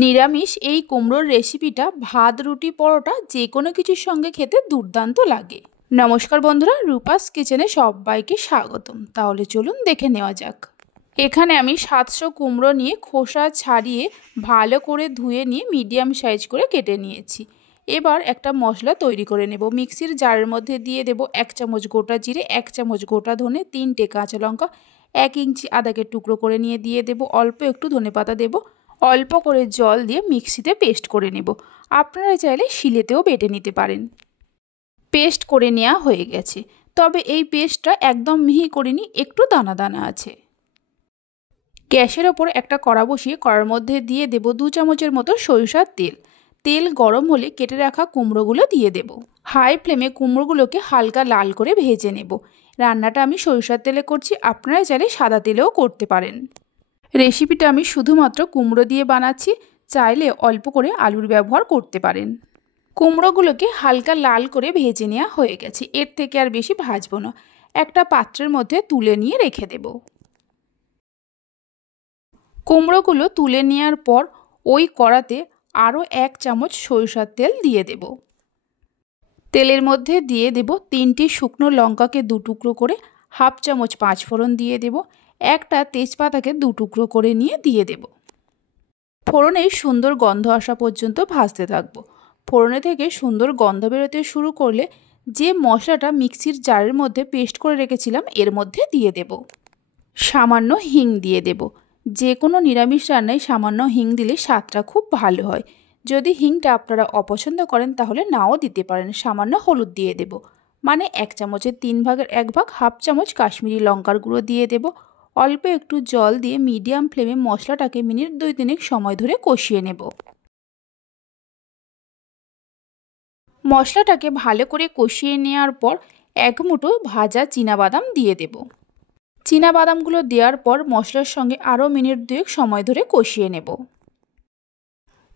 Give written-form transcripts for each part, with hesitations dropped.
নিরামিষ এই কুমড়োর রেসিপিটা ভাত, রুটি, পরোটা যে কোনো কিছুর সঙ্গে খেতে দুর্দান্ত লাগে। নমস্কার বন্ধুরা, রূপাস কিচেনে সবাইকে স্বাগতম। তাহলে চলুন দেখে নেওয়া যাক। এখানে আমি 700 কুমড়ো নিয়ে খোসা ছাড়িয়ে ভালো করে ধুয়ে নিয়ে মিডিয়াম সাইজ করে কেটে নিয়েছি। এবার একটা মশলা তৈরি করে নেব। মিক্সির জারের মধ্যে দিয়ে দেব 1 চামচ গোটা জিরে, 1 চামচ গোটা ধনে, 3টে কাঁচা লঙ্কা, 1 ইঞ্চি আদাকে টুকরো করে নিয়ে দিয়ে দেব অল্প একটু ধনেপাতা দেব। অল্প করে জল দিয়ে মিক্সিতে পেস্ট করে নেব। আপনারা চাইলে শিলেতেও বেটে নিতে পারেন। পেস্ট করে নেওয়া হয়ে গেছে, তবে এই পেস্টটা একদম মিহি করিনি, একটু দানা দানা আছে। গ্যাসের ওপর একটা কড়া বসিয়ে কড়ার মধ্যে দিয়ে দেব 2 চামচের মতো সরিষার তেল। তেল গরম হলে কেটে রাখা কুমড়োগুলো দিয়ে দেব। হাই ফ্লেমে কুমড়োগুলোকে হালকা লাল করে ভেজে নেব। রান্নাটা আমি সরিষার তেলে করছি, আপনারা চাইলে সাদা তেলেও করতে পারেন। রেসিপিটা আমি শুধুমাত্র কুমড়ো দিয়ে বানাচ্ছি, চাইলে অল্প করে আলুর ব্যবহার করতে পারেন। কুমড়োগুলোকে হালকা লাল করে ভেজে নেওয়া হয়ে গেছে, এর থেকে আর বেশি ভাজবো না। একটা পাত্রের মধ্যে তুলে নিয়ে রেখে দেব। কুমড়োগুলো তুলে নেওয়ার পর ওই কড়াতে আরও 1 চামচ সরিষার তেল দিয়ে দেব। তেলের মধ্যে দিয়ে দেব 3টি শুকনো লঙ্কাকে 2 টুকরো করে, 1/2 চামচ 5 ফোড়ন দিয়ে দেব, একটা তেজপাতাকে 2 টুকরো করে নিয়ে দিয়ে দেব। ফোড়নের সুন্দর গন্ধ আসা পর্যন্ত ভাজতে থাকবো। ফোড়নে থেকে সুন্দর গন্ধ বেরোতে শুরু করলে যে মশলাটা মিক্সির জারের মধ্যে পেস্ট করে রেখেছিলাম এর মধ্যে দিয়ে দেব। সামান্য হিং দিয়ে দেব। যে কোনো নিরামিষ রান্নায় সামান্য হিং দিলে স্বাদটা খুব ভালো হয়। যদি হিংটা আপনারা অপছন্দ করেন তাহলে নাও দিতে পারেন। সামান্য হলুদ দিয়ে দেব, মানে 1 চামচের 3 ভাগের 1 ভাগ। 1/2 চামচ কাশ্মীরি লঙ্কার গুঁড়ো দিয়ে দেব। অল্প একটু জল দিয়ে মিডিয়াম ফ্লেমে মশলাটাকে মিনিট 2-3 সময় ধরে কষিয়ে নেব। মশলাটাকে ভালো করে কষিয়ে নেওয়ার পর 1 মুঠো ভাজা চীনাবাদাম দিয়ে দেব। চীনাবাদামগুলো দেওয়ার পর মশলার সঙ্গে আরও মিনিট 2 সময় ধরে কষিয়ে নেব।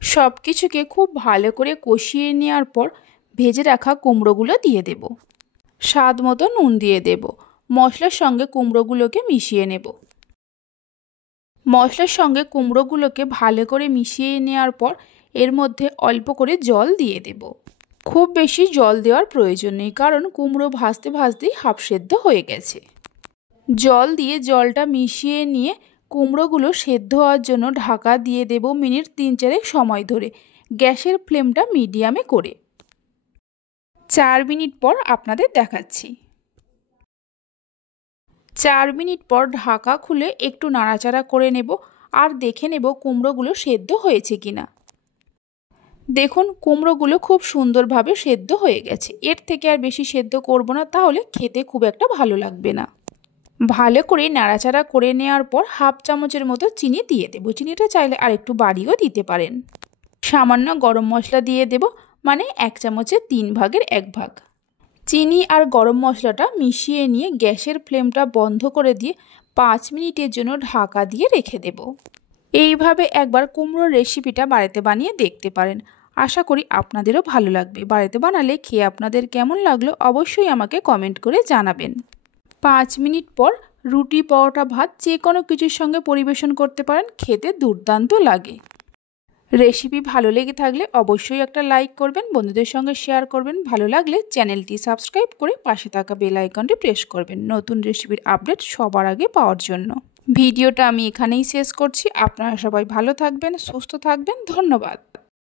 সব কিছুকে খুব ভালো করে কষিয়ে নেওয়ার পর ভেজে রাখা কুমড়োগুলো দিয়ে দেব। স্বাদ মতো নুন দিয়ে দেব। মশলার সঙ্গে কুমড়োগুলোকে মিশিয়ে নেব। মশলার সঙ্গে কুমড়োগুলোকে ভালো করে মিশিয়ে নেওয়ার পর এর মধ্যে অল্প করে জল দিয়ে দেব। খুব বেশি জল দেওয়ার প্রয়োজন নেই, কারণ কুমড়ো ভাজতে ভাজতেই হাফ সেদ্ধ হয়ে গেছে। জল দিয়ে জলটা মিশিয়ে নিয়ে কুমড়োগুলো সেদ্ধ হওয়ার জন্য ঢাকা দিয়ে দেব মিনিট 3-4 সময় ধরে, গ্যাসের ফ্লেমটা মিডিয়ামে করে। 4 মিনিট পর আপনাদের দেখাচ্ছি। 4 মিনিট পর ঢাকা খুলে একটু নাড়াচাড়া করে নেব আর দেখে নেব কুমড়োগুলো সেদ্ধ হয়েছে কিনা। দেখুন কুমড়োগুলো খুব সুন্দরভাবে সেদ্ধ হয়ে গেছে। এর থেকে আর বেশি সেদ্ধ করব না, তাহলে খেতে খুব একটা ভালো লাগবে না। ভালো করে নাড়াচাড়া করে নেওয়ার পর 1/2 চামচের মতো চিনি দিয়ে দেব। চিনিটা চাইলে আর একটু বাড়িয়েও দিতে পারেন। সামান্য গরম মশলা দিয়ে দেব, মানে 1 চামচের 3 ভাগের 1 ভাগ। চিনি আর গরম মশলাটা মিশিয়ে নিয়ে গ্যাসের ফ্লেমটা বন্ধ করে দিয়ে 5 মিনিটের জন্য ঢাকা দিয়ে রেখে দেব। এইভাবে একবার কুমড়োর রেসিপিটা বাড়িতে বানিয়ে দেখতে পারেন। আশা করি আপনাদেরও ভালো লাগবে। বাড়িতে বানালে খেয়ে আপনাদের কেমন লাগলো অবশ্যই আমাকে কমেন্ট করে জানাবেন। 5 মিনিট পর রুটি, পরোটা, ভাত যে কোনো কিছুর সঙ্গে পরিবেশন করতে পারেন, খেতে দুর্দান্ত লাগে। রেসিপি ভালো লেগে থাকলে অবশ্যই একটা লাইক করবেন, বন্ধুদের সঙ্গে শেয়ার করবেন। ভালো লাগলে চ্যানেলটি সাবস্ক্রাইব করে পাশে থাকা বেল আইকনটি প্রেস করবেন নতুন রেসিপির আপডেট সবার আগে পাওয়ার জন্য। ভিডিওটা আমি এখানেই শেষ করছি। আপনারা সবাই ভালো থাকবেন, সুস্থ থাকবেন। ধন্যবাদ।